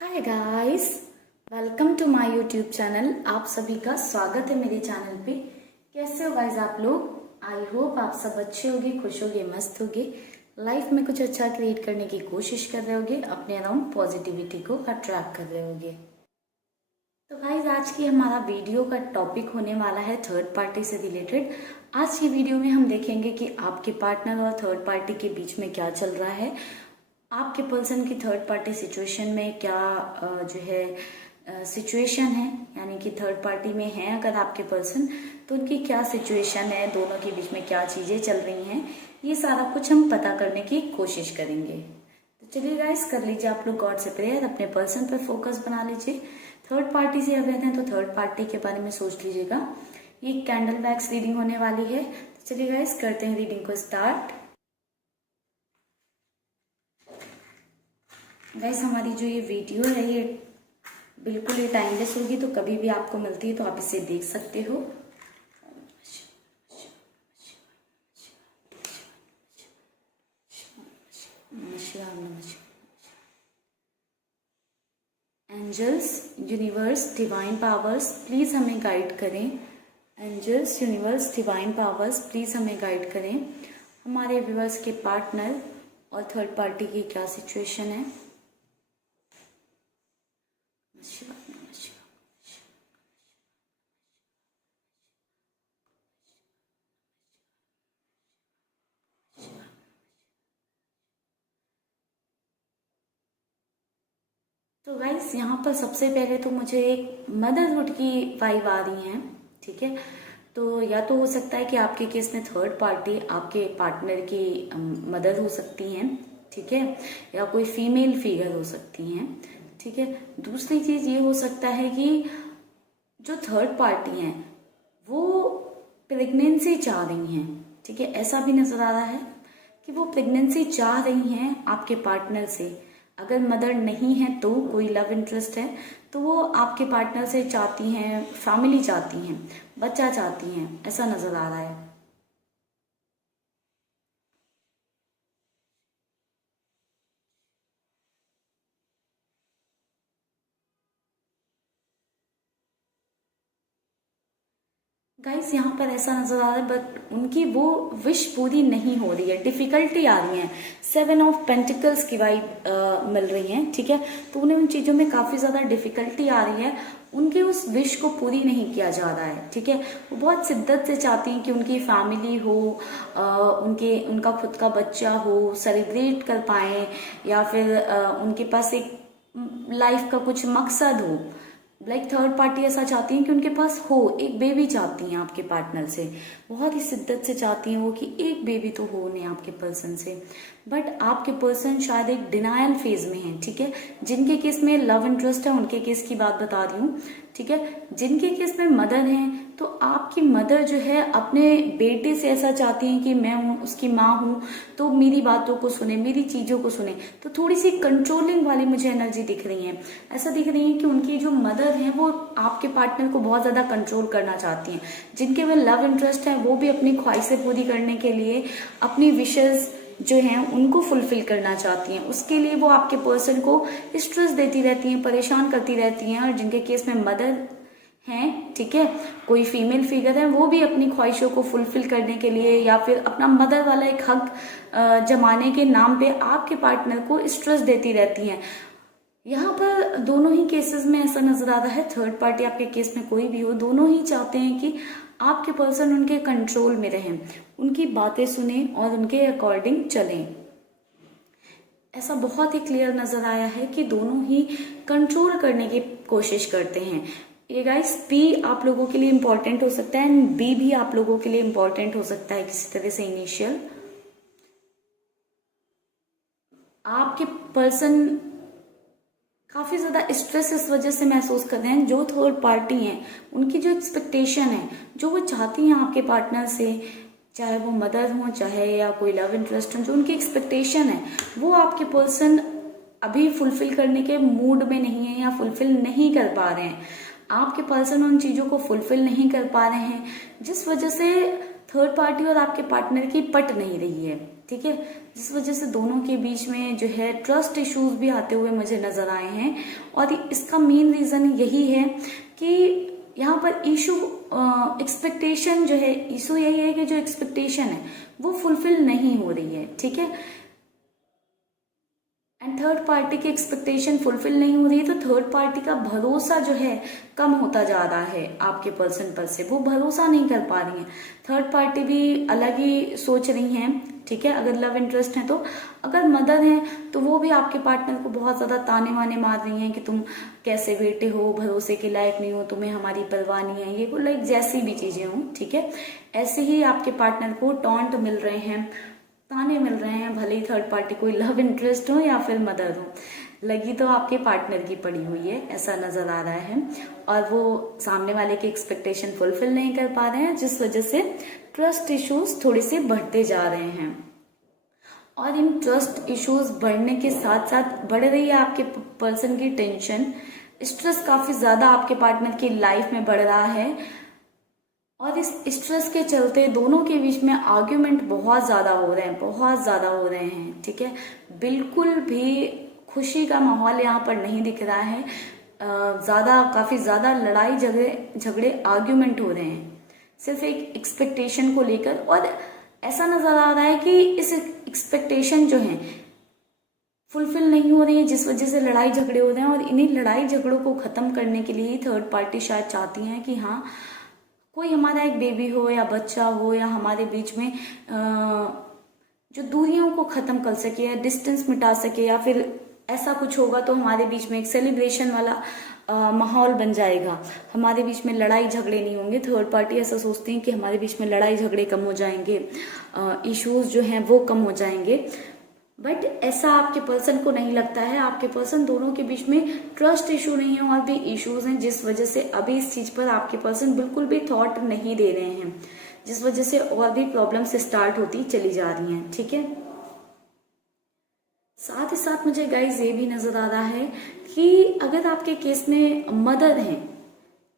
Hi guys, welcome to my YouTube channel. आप सभी का स्वागत है मेरे चैनल पे। कैसे हो गाइस आप लोग? आई होप आप सब अच्छे होगे, खुश होगे, मस्त होगे, लाइफ में कुछ अच्छा क्रिएट करने की कोशिश कर रहे होगे, अपने अराउंड पॉजिटिविटी को अट्रैक्ट कर रहे होगे। तो गाइस आज की हमारा वीडियो का टॉपिक होने वाला है थर्ड पार्टी से रिलेटेड। आज की वीडियो में हम देखेंगे कि आपके पार्टनर और थर्ड पार्टी के बीच में क्या चल रहा है, आपके पर्सन की थर्ड पार्टी सिचुएशन में क्या जो है सिचुएशन है, यानी कि थर्ड पार्टी में है अगर आपके पर्सन तो उनकी क्या सिचुएशन है, दोनों के बीच में क्या चीजें चल रही हैं, ये सारा कुछ हम पता करने की कोशिश करेंगे। तो चलिए गाइस, कर लीजिए आप लोग गॉड से प्रेयर, अपने पर्सन पर फोकस बना लीजिए। थर्ड पार्टी से अब रहते हैं तो थर्ड पार्टी के बारे में सोच लीजिएगा। ये कैंडल वैक्स रीडिंग होने वाली है। तो चलिए गाइस, करते हैं रीडिंग को स्टार्ट। गाइस हमारी जो ये वीडियो है ये बिल्कुल ही टाइमलेस होगी, तो कभी भी आपको मिलती है तो आप इसे देख सकते हो। Angels, universe, divine powers please हमें गाइड करें। Angels, universe, divine powers please हमें गाइड करें। हमारे व्यूअर्स के पार्टनर और थर्ड पार्टी की क्या सिचुएशन है। तो गाइस यहाँ पर सबसे पहले तो मुझे एक मदरहुड की वाइब आ रही है, ठीक है। तो या तो हो सकता है कि आपके केस में थर्ड पार्टी आपके पार्टनर की मदर हो सकती हैं, ठीक है, या कोई फीमेल फिगर हो सकती हैं, ठीक है। दूसरी चीज ये हो सकता है कि जो थर्ड पार्टी हैं वो प्रेगनेंसी चाह रही हैं, ठीक है। ऐसा भी नजर आ रहा है कि वो प्रेगनेंसी चाह रही हैं आपके पार्टनर से। अगर मदर नहीं है तो कोई लव इंटरेस्ट है तो वो आपके पार्टनर से चाहती हैं, फैमिली चाहती हैं, बच्चा चाहती हैं, ऐसा नजर आ रहा है। गाइस यहाँ पर ऐसा नजर आ रहा है बट उनकी वो विश पूरी नहीं हो रही है, डिफिकल्टी आ रही है। 7 ऑफ पेंटिकल्स की वाइब मिल रही है, ठीक है। तो उन्हें उन चीजों में काफी ज्यादा डिफिकल्टी आ रही है, उनकी उस विश को पूरी नहीं किया जा रहा है, ठीक है। वो बहुत शिद्दत से चाहती हैं कि उनकी फैमिली हो, उनका खुद का बच्चा हो, सेलिब्रेट कर पाए, या फिर उनके पास एक लाइफ का कुछ मकसद हो। लाइक थर्ड पार्टी ऐसा चाहती हैं कि उनके पास हो, एक बेबी चाहती हैं आपके पार्टनर से, बहुत ही शिद्दत से चाहती हैं वो कि एक बेबी तो हो उन्हें आपके पर्सन से। बट आपके पर्सन शायद एक डिनायल फेज में है, ठीक है। जिनके केस में लव इंटरेस्ट है उनके केस की बात बता रही हूँ, ठीक है। जिनके केस में मदर हैं तो आपकी मदर जो है अपने बेटे से ऐसा चाहती हैं कि मैं हूँ उसकी माँ हूँ तो मेरी बातों को सुने, मेरी चीजों को सुने। तो थोड़ी सी कंट्रोलिंग वाली मुझे एनर्जी दिख रही है। ऐसा दिख रही है कि उनकी जो मदर है वो आपके पार्टनर को बहुत ज्यादा कंट्रोल करना चाहती हैं। जिनके में लव इंटरेस्ट है वो भी अपनी ख्वाहिशें पूरी करने के लिए अपनी विशेष जो हैं उनको फुलफिल करना चाहती हैं, उसके लिए वो आपके पर्सन को स्ट्रेस देती रहती हैं, परेशान करती रहती हैं। और जिनके केस में मदर हैं, ठीक है, कोई फीमेल फिगर है, वो भी अपनी ख्वाहिशों को फुलफिल करने के लिए या फिर अपना मदर वाला एक हक जमाने के नाम पे आपके पार्टनर को स्ट्रेस देती रहती हैं। यहाँ पर दोनों ही केसेस में ऐसा नजर आ रहा है, थर्ड पार्टी आपके केस में कोई भी हो, दोनों ही चाहते हैं कि आपके पर्सन उनके कंट्रोल में रहें, उनकी बातें सुने और उनके अकॉर्डिंग चलें। ऐसा बहुत ही क्लियर नजर आया है कि दोनों ही कंट्रोल करने की कोशिश करते हैं। ये गाइस पी आप लोगों के लिए इंपॉर्टेंट हो सकता है एंड बी भी आप लोगों के लिए इंपॉर्टेंट हो सकता है किसी तरह से इनिशियल। आपके पर्सन काफी ज्यादा स्ट्रेस इस वजह से महसूस कर रहे हैं। जो थर्ड पार्टी हैं उनकी जो एक्सपेक्टेशन है, जो वो चाहती हैं आपके पार्टनर से, चाहे वो मदर हो चाहे या कोई लव इंटरेस्ट हो, जो उनकी एक्सपेक्टेशन है वो आपके पर्सन अभी फुलफिल करने के मूड में नहीं है या फुलफिल नहीं कर पा रहे हैं। आपके पर्सन उन चीजों को फुलफिल नहीं कर पा रहे हैं जिस वजह से थर्ड पार्टी और आपके पार्टनर की पट नहीं रही है, ठीक है, जिस वजह से दोनों के बीच में जो है ट्रस्ट इश्यूज भी आते हुए मुझे नजर आए हैं। और इसका मेन रीजन यही है कि यहाँ पर इशू एक्सपेक्टेशन जो है, इशू यही है कि जो एक्सपेक्टेशन है वो फुलफिल नहीं हो रही है। ठीक है, एंड थर्ड पार्टी की एक्सपेक्टेशन फुलफिल नहीं हो रही है, तो थर्ड पार्टी का भरोसा जो है कम होता जा रहा है आपके पर्सन पर से, वो भरोसा नहीं कर पा रही है। थर्ड पार्टी भी अलग ही सोच रही हैं। ठीक है, अगर लव इंटरेस्ट है तो, अगर मदर है तो वो भी आपके पार्टनर को बहुत ज्यादा ताने वाने मार रही हैं कि तुम कैसे बेटे हो, भरोसे के लायक नहीं हो, तुम्हें हमारी परवाह नहीं है, ये वो लाइक जैसी भी चीजें हों। ठीक है, ऐसे ही आपके पार्टनर को टॉन्ट मिल रहे हैं, ताने मिल रहे हैं, भले ही थर्ड पार्टी कोई लव इंटरेस्ट हो या फिर मदर हो, लगी तो आपके पार्टनर की पड़ी हुई है, ऐसा नजर आ रहा है। और वो सामने वाले की एक्सपेक्टेशन फुलफिल नहीं कर पा रहे हैं, जिस वजह से ट्रस्ट इश्यूज थोड़े से बढ़ते जा रहे हैं। और इन ट्रस्ट इश्यूज बढ़ने के साथ साथ बढ़ रही है आपके पर्सन की टेंशन, स्ट्रेस काफी ज्यादा आपके पार्टनर की लाइफ में बढ़ रहा है। और इस स्ट्रेस के चलते दोनों के बीच में आर्ग्यूमेंट बहुत ज्यादा हो रहे हैं, बहुत ज्यादा हो रहे हैं। ठीक है, बिल्कुल भी खुशी का माहौल यहाँ पर नहीं दिख रहा है, काफी ज्यादा लड़ाई झगड़े आर्ग्यूमेंट हो रहे हैं सिर्फ एक एक्सपेक्टेशन को लेकर। और ऐसा नजर आ रहा है कि इस एक्सपेक्टेशन जो है फुलफिल नहीं हो रही है, जिस वजह से लड़ाई झगड़े हो रहे हैं। और इन्हीं लड़ाई झगड़ों को खत्म करने के लिए ही थर्ड पार्टी शायद चाहती है कि हाँ, कोई हमारा एक बेबी हो या बच्चा हो, या हमारे बीच में जो दूरियों को खत्म कर सके या डिस्टेंस मिटा सके, या फिर ऐसा कुछ होगा तो हमारे बीच में एक सेलिब्रेशन वाला माहौल बन जाएगा, हमारे बीच में लड़ाई झगड़े नहीं होंगे। थर्ड पार्टी ऐसा सोचती है कि हमारे बीच में लड़ाई झगड़े कम हो जाएंगे, इश्यूज जो हैं वो कम हो जाएंगे। बट ऐसा आपके पर्सन को नहीं लगता है। आपके पर्सन दोनों के बीच में ट्रस्ट इशू नहीं है और भी इश्यूज हैं, जिस वजह से अभी इस चीज पर आपके पर्सन बिल्कुल भी थॉट नहीं दे रहे हैं, जिस वजह से और भी प्रॉब्लम्स स्टार्ट होती चली जा रही हैं। ठीक है, साथ ही साथ मुझे गाइस ये भी नजर आ रहा है कि अगर आपके केस में मदर है,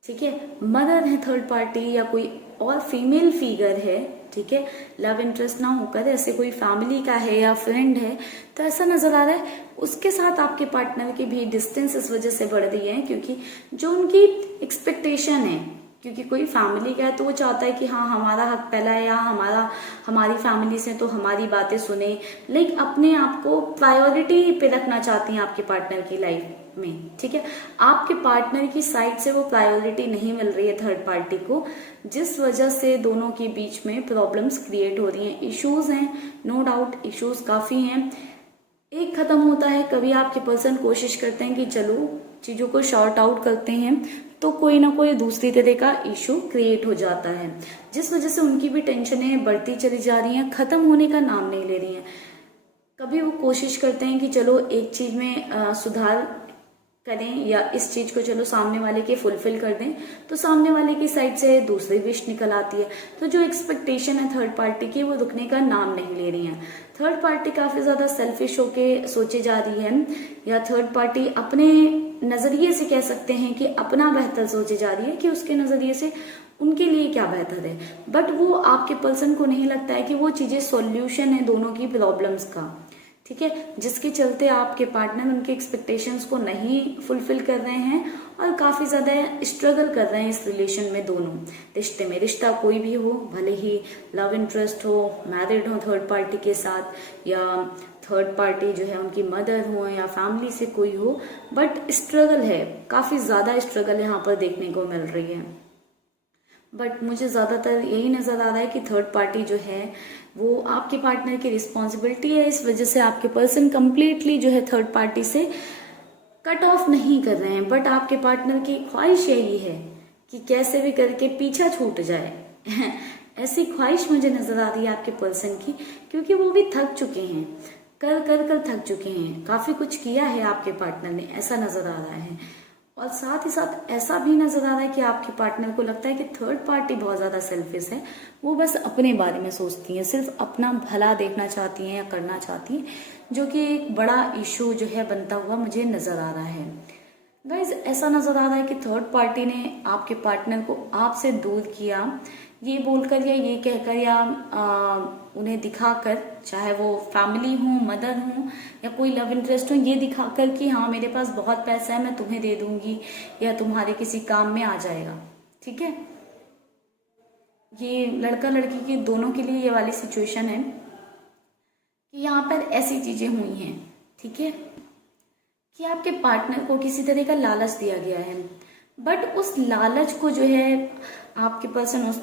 ठीक है, मदर है थर्ड पार्टी, या कोई और फीमेल फिगर है, ठीक है, लव इंटरेस्ट ना होकर ऐसे कोई फैमिली का है या फ्रेंड है, तो ऐसा नजर आ रहा है उसके साथ आपके पार्टनर की भी डिस्टेंस इस वजह से बढ़ रही है, क्योंकि जो उनकी एक्सपेक्टेशन है, क्योंकि कोई फैमिली का है तो वो चाहता है कि हाँ, हमारा हक पहला है, या हमारी फैमिली से तो हमारी बातें सुने, लाइक अपने आप को प्रायोरिटी पे रखना चाहती हैं आपके पार्टनर की लाइफ में। ठीक है, आपके पार्टनर की साइड से वो प्रायोरिटी नहीं मिल रही है थर्ड पार्टी को, जिस वजह से दोनों के बीच में प्रॉब्लम्स क्रिएट हो रही हैं। इश्यूज हैं, नो डाउट इश्यूज काफी हैं, एक खत्म होता है, कभी आपके पर्सन कोशिश करते हैं कि चलो चीजों को शॉर्ट आउट करते हैं, तो कोई ना कोई दूसरी तरह का इशू क्रिएट हो जाता है, जिस वजह से उनकी भी टेंशनें बढ़ती चली जा रही हैं, खत्म होने का नाम नहीं ले रही हैं। कभी वो कोशिश करते हैं कि चलो एक चीज में सुधार करें, या इस चीज को चलो सामने वाले के फुलफिल कर दें, तो सामने वाले की साइड से दूसरी विश निकल आती है। तो जो एक्सपेक्टेशन है थर्ड पार्टी की, वो रुकने का नाम नहीं ले रही है। थर्ड पार्टी काफी ज्यादा सेल्फिश होके सोचे जा रही है, या थर्ड पार्टी अपने नजरिए से कह सकते हैं कि अपना बेहतर सोचे जा रही है, कि उसके नजरिए से उनके लिए क्या बेहतर है। बट वो आपके पर्सन को नहीं लगता है कि वो चीजें सॉल्यूशन है दोनों की प्रॉब्लम्स का। ठीक है, जिसके चलते आपके पार्टनर उनके एक्सपेक्टेशंस को नहीं फुलफिल कर रहे हैं और काफी ज्यादा स्ट्रगल कर रहे हैं इस रिलेशन में, दोनों रिश्ते में। रिश्ता कोई भी हो, भले ही लव इंटरेस्ट हो, मैरिड हो थर्ड पार्टी के साथ, या थर्ड पार्टी जो है उनकी मदर हो या फैमिली से कोई हो, बट स्ट्रगल है, काफी ज्यादा स्ट्रगल यहाँ पर देखने को मिल रही है। बट मुझे ज्यादातर यही नजर आ रहा है कि थर्ड पार्टी जो है वो आपके पार्टनर की रिस्पॉन्सिबिलिटी है, इस वजह से आपके पर्सन कंप्लीटली जो है थर्ड पार्टी से कट ऑफ नहीं कर रहे हैं। बट आपके पार्टनर की ख्वाहिश यही है कि कैसे भी करके पीछा छूट जाए ऐसी ख्वाहिश मुझे नजर आ रही है आपके पर्सन की, क्योंकि वो भी थक चुके हैं, कर थक चुके हैं, काफी कुछ किया है आपके पार्टनर ने, ऐसा नजर आ रहा है। और साथ ही साथ ऐसा भी नजर आ रहा है कि आपके पार्टनर को लगता है कि थर्ड पार्टी बहुत ज्यादा सेल्फिश है, वो बस अपने बारे में सोचती है, सिर्फ अपना भला देखना चाहती है या करना चाहती है, जो कि एक बड़ा इशू जो है बनता हुआ मुझे नजर आ रहा है। गाइज, ऐसा नजर आ रहा है कि थर्ड पार्टी ने आपके पार्टनर को आपसे दूर किया, ये बोलकर या ये कहकर, या उन्हें दिखाकर, चाहे वो फैमिली हो, मदर हो या कोई लव इंटरेस्ट हो, ये दिखाकर कि हाँ मेरे पास बहुत पैसा है, मैं तुम्हें दे दूंगी या तुम्हारे किसी काम में आ जाएगा। ठीक है, ये लड़का लड़की के दोनों के लिए ये वाली सिचुएशन है कि यहाँ पर ऐसी चीजें हुई हैं। ठीक है, कि आपके पार्टनर को किसी तरह का लालच दिया गया है, बट उस लालच को जो है आपके पर्सन उस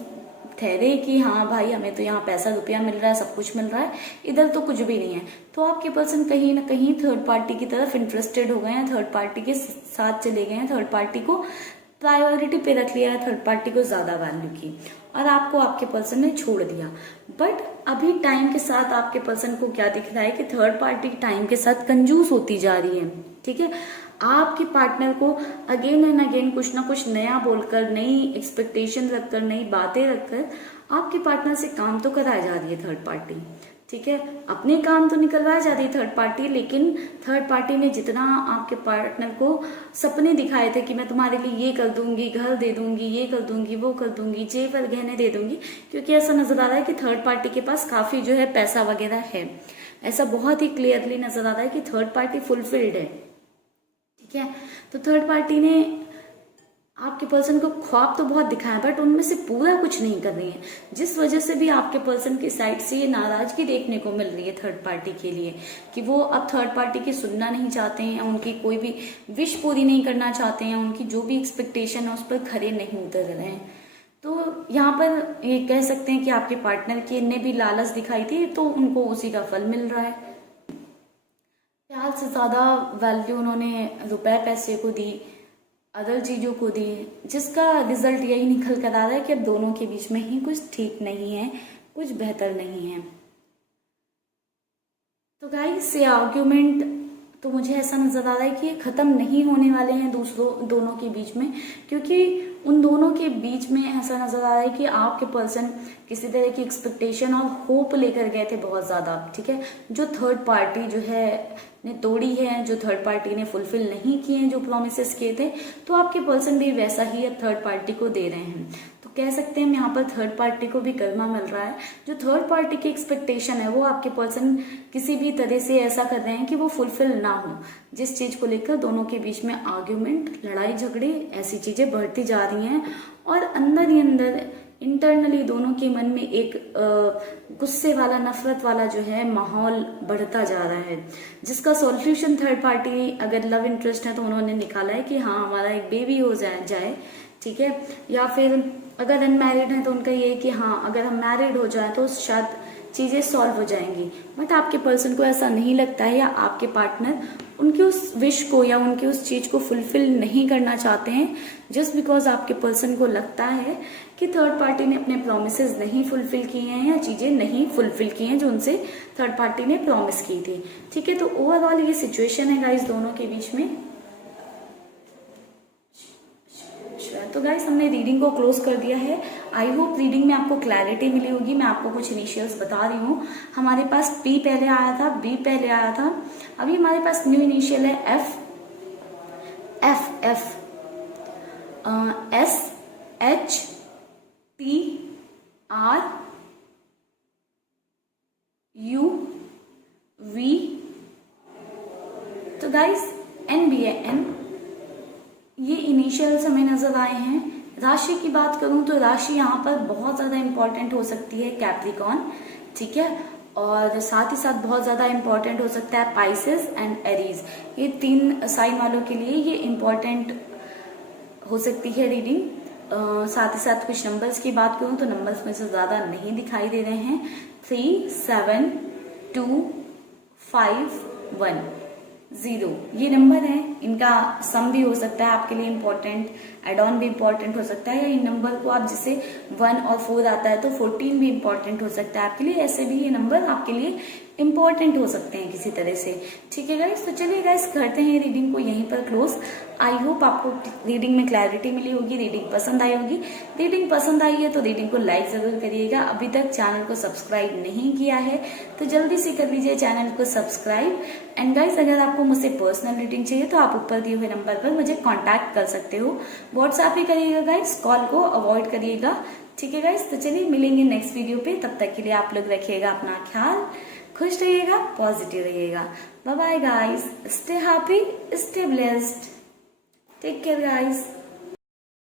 ठहरे कि हाँ भाई हमें तो यहाँ पैसा रुपया मिल रहा है, सब कुछ मिल रहा है, इधर तो कुछ भी नहीं है, तो आपके पर्सन कहीं ना कहीं थर्ड पार्टी की तरफ इंटरेस्टेड हो गए हैं, थर्ड पार्टी के साथ चले गए हैं, थर्ड पार्टी को प्रायोरिटी पे रख लिया है, थर्ड पार्टी को ज्यादा वैल्यू की, और आपको आपके पर्सन ने छोड़ दिया। बट अभी टाइम के साथ आपके पर्सन को क्या दिख रहा है कि थर्ड पार्टी टाइम के साथ कंजूस होती जा रही है। ठीक है, आपके पार्टनर को अगेन एंड अगेन कुछ ना कुछ नया बोलकर, नई एक्सपेक्टेशन रखकर, नई बातें रखकर आपके पार्टनर से काम तो कराई जा रही है थर्ड पार्टी। ठीक है, अपने काम तो निकलवाई जा रही है थर्ड पार्टी, लेकिन थर्ड पार्टी ने जितना आपके पार्टनर को सपने दिखाए थे कि मैं तुम्हारे लिए ये कर दूंगी, घर दे दूंगी, ये कर दूंगी, वो कर दूंगी, जेवर गहने दे दूंगी, क्योंकि ऐसा नजर आ रहा है कि थर्ड पार्टी के पास काफी जो है पैसा वगैरह है, ऐसा बहुत ही क्लियरली नजर आ रहा है कि थर्ड पार्टी फुलफिल्ड है। ठीक है, तो थर्ड पार्टी ने आपके पर्सन को ख्वाब तो बहुत दिखाया, बट उनमें से पूरा कुछ नहीं कर रही है, जिस वजह से भी आपके पर्सन की साइड से ये नाराजगी देखने को मिल रही है थर्ड पार्टी के लिए, कि वो अब थर्ड पार्टी की सुनना नहीं चाहते हैं, उनकी कोई भी विश पूरी नहीं करना चाहते हैं, उनकी जो भी एक्सपेक्टेशन है उस पर खरे नहीं उतर रहे हैं। तो यहाँ पर ये कह सकते हैं कि आपके पार्टनर की ने भी लालच दिखाई थी, तो उनको उसी का फल मिल रहा है। प्यार से ज्यादा वैल्यू उन्होंने रुपए पैसे को दी, अदर चीजों को दी, जिसका रिजल्ट यही निकल कर आ रहा है कि अब दोनों के बीच में ही कुछ ठीक नहीं है, कुछ बेहतर नहीं है। तो गाइस ये आर्ग्यूमेंट तो मुझे ऐसा नजर आ रहा है कि ये खत्म नहीं होने वाले हैं दोनों के बीच में, क्योंकि उन दोनों के बीच में ऐसा नजर आ रहा है कि आपके पर्सन किसी तरह की एक्सपेक्टेशन और होप लेकर गए थे बहुत ज्यादा। ठीक है, जो थर्ड पार्टी जो है ने तोड़ी है, जो थर्ड पार्टी ने फुलफिल नहीं किए हैं जो प्रोमिसेस किए थे, तो आपके पर्सन भी वैसा ही अब थर्ड पार्टी को दे रहे हैं। तो कह सकते हैं यहाँ पर थर्ड पार्टी को भी कर्मा मिल रहा है। जो थर्ड पार्टी की एक्सपेक्टेशन है वो आपके पर्सन किसी भी तरह से ऐसा कर रहे हैं कि वो फुलफिल ना हो, जिस चीज को लेकर दोनों के बीच में आर्ग्यूमेंट, लड़ाई झगड़े, ऐसी चीजें बढ़ती जा रही हैं, और अंदर ही अंदर इंटरनली दोनों के मन में एक गुस्से वाला, नफरत वाला जो है माहौल बढ़ता जा रहा है, जिसका सॉल्यूशन थर्ड पार्टी अगर लव इंटरेस्ट है तो उन्होंने निकाला है कि हाँ हमारा एक बेबी हो जाए। ठीक है, या फिर अगर अनमैरिड है तो उनका ये है कि हाँ अगर हम मैरिड हो जाए तो शायद चीजें सॉल्व हो जाएंगी। बट आपके पर्सन को ऐसा नहीं लगता है, या आपके पार्टनर उनकी उस विश को या उनकी उस चीज को फुलफिल नहीं करना चाहते हैं, जस्ट बिकॉज आपके पर्सन को लगता है कि थर्ड पार्टी ने अपने प्रोमिसेस नहीं फुलफिल किए हैं या चीजें नहीं फुलफिल की हैं जो उनसे थर्ड पार्टी ने प्रॉमिस की थी। ठीक है, तो ओवरऑल ये सिचुएशन है गाइस दोनों के बीच में। तो गाइस हमने रीडिंग को क्लोज कर दिया है। आई होप रीडिंग में आपको क्लैरिटी मिली होगी। मैं आपको कुछ इनिशियल्स बता रही हूँ। हमारे पास पी पहले आया था, बी पहले आया था, अभी हमारे पास न्यू इनिशियल है F, F F, S H T R U V. तो गाइस एन भी है, एन, ये इनिशियल्स हमें नजर आए हैं। राशि की बात करूं तो राशि यहाँ पर बहुत ज्यादा इंपॉर्टेंट हो सकती है कैप्रिकॉन। ठीक है, और साथ ही साथ बहुत ज्यादा इंपॉर्टेंट हो सकता है पाइसेस एंड एरीज। ये तीन साइन वालों के लिए ये इंपॉर्टेंट हो सकती है रीडिंग। साथ ही साथ कुछ नंबर्स की बात करूं तो नंबर्स में से ज्यादा नहीं दिखाई दे रहे हैं। 3 7 2 5 1 0 ये नंबर है। इनका सम भी हो सकता है आपके लिए इम्पोर्टेंट, एड ऑन भी इम्पोर्टेंट हो सकता है, या इन नंबर को आप जिसे 1 और 4 आता है तो 14 भी इम्पोर्टेंट हो सकता है आपके लिए। ऐसे भी ये नंबर आपके लिए इम्पोर्टेंट हो सकते हैं किसी तरह से। ठीक है गाइस, तो चलिए गाइस करते हैं रीडिंग को यहीं पर क्लोज। आई होप आपको रीडिंग में क्लैरिटी मिली होगी, रीडिंग पसंद आई होगी। रीडिंग पसंद आई है तो रीडिंग को लाइक जरूर करिएगा। अभी तक चैनल को सब्सक्राइब नहीं किया है तो जल्दी से कर लीजिए चैनल को सब्सक्राइब। एंड गाइस अगर आपको मुझसे पर्सनल रीडिंग चाहिए तो आप ऊपर दिए हुए नंबर पर मुझे कॉन्टैक्ट कर सकते हो। व्हाट्सएप भी करिएगा गाइस, कॉल को अवॉइड करिएगा। ठीक है गाइस, तो चलिए मिलेंगे नेक्स्ट वीडियो पे। तब तक के लिए आप लोग रखिएगा अपना ख्याल, खुश रहिएगा, पॉजिटिव रहिएगा। Bye bye guys, stay happy, stay blessed, take care guys.